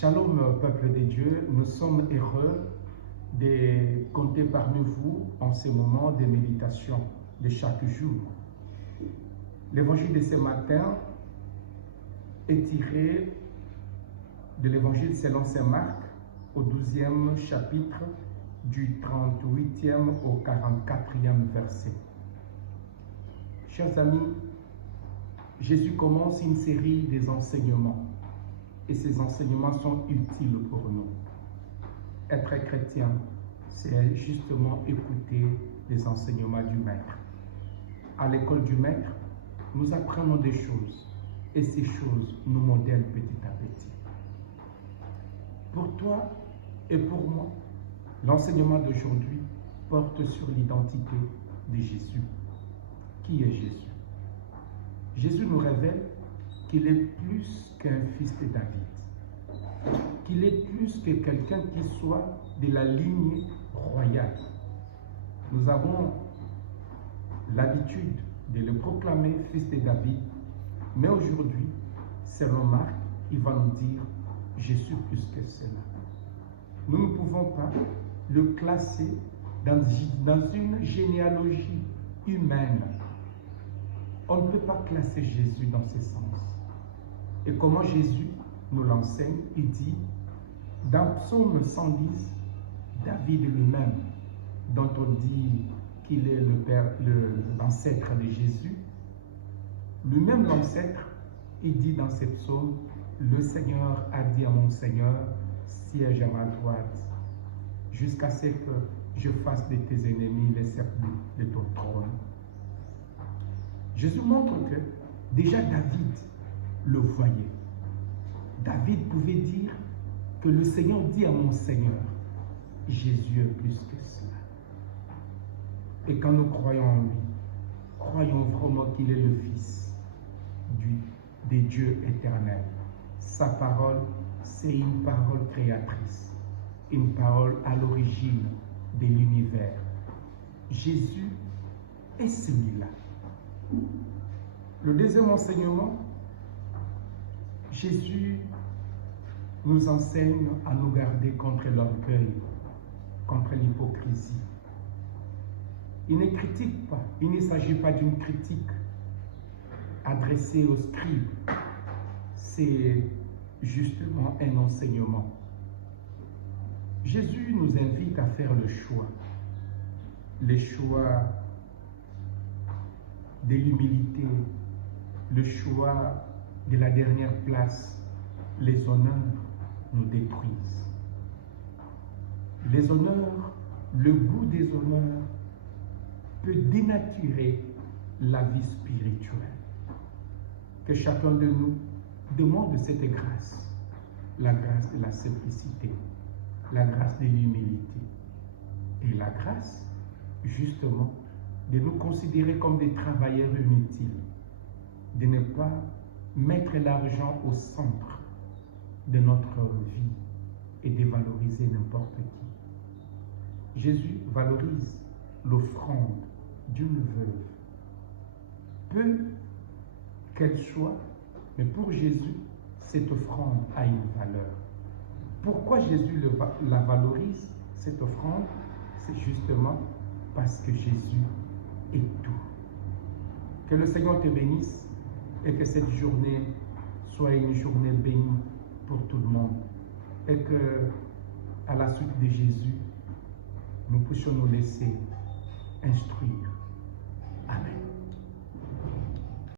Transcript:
Shalom, peuple de Dieu, nous sommes heureux de compter parmi vous en ce moment de méditation de chaque jour. L'évangile de ce matin est tiré de l'évangile selon saint Marc au 12e chapitre du 38e au 44e verset. Chers amis, Jésus commence une série des enseignements et ces enseignements sont utiles pour nous. Être chrétien, c'est justement écouter les enseignements du Maître. À l'école du Maître, nous apprenons des choses et ces choses nous modèlent petit à petit. Pour toi et pour moi, l'enseignement d'aujourd'hui porte sur l'identité de Jésus. Qui est Jésus? Jésus nous révèle qu'il est plus qu'un fils de David, qu'il est plus que quelqu'un qui soit de la lignée royale. Nous avons l'habitude de le proclamer fils de David, mais aujourd'hui, selon Marc, il va nous dire « Je suis plus que cela ». Nous ne pouvons pas le classer dans une généalogie humaine. On ne peut pas classer Jésus dans ce sens. Et comment Jésus nous l'enseigne, il dit, dans Psaume 110, David lui-même, dont on dit qu'il est l'ancêtre de Jésus, lui-même l'ancêtre, il dit dans ces psaumes, le Seigneur a dit à mon Seigneur, siège à ma droite, jusqu'à ce que je fasse de tes ennemis les cercles de ton trône. Jésus montre que déjà David le voyait. David pouvait dire que le Seigneur dit à mon Seigneur, Jésus est plus que cela. Et quand nous croyons en lui, croyons vraiment qu'il est le Fils des dieux éternels. Sa parole, c'est une parole créatrice, une parole à l'origine de l'univers. Jésus est celui-là. Le deuxième enseignement, Jésus nous enseigne à nous garder contre l'orgueil, contre l'hypocrisie. Il ne critique pas, il ne s'agit pas d'une critique adressée aux scribes. C'est justement un enseignement. Jésus nous invite à faire le choix de l'humilité, le choix de la dernière place. Les honneurs nous détruisent. Les honneurs, le goût des honneurs peut dénaturer la vie spirituelle. Que chacun de nous demande cette grâce, la grâce de la simplicité, la grâce de l'humilité et la grâce, justement, de nous considérer comme des travailleurs inutiles, de ne pas mettre l'argent au centre de notre vie et de valoriser n'importe qui. Jésus valorise l'offrande d'une veuve. Peu qu'elle soit, mais pour Jésus, cette offrande a une valeur. Pourquoi Jésus la valorise, cette offrande? C'est justement parce que Jésus est tout. Que le Seigneur te bénisse et que cette journée soit une journée bénie pour tout le monde. Et que, à la suite de Jésus, nous puissions nous laisser instruire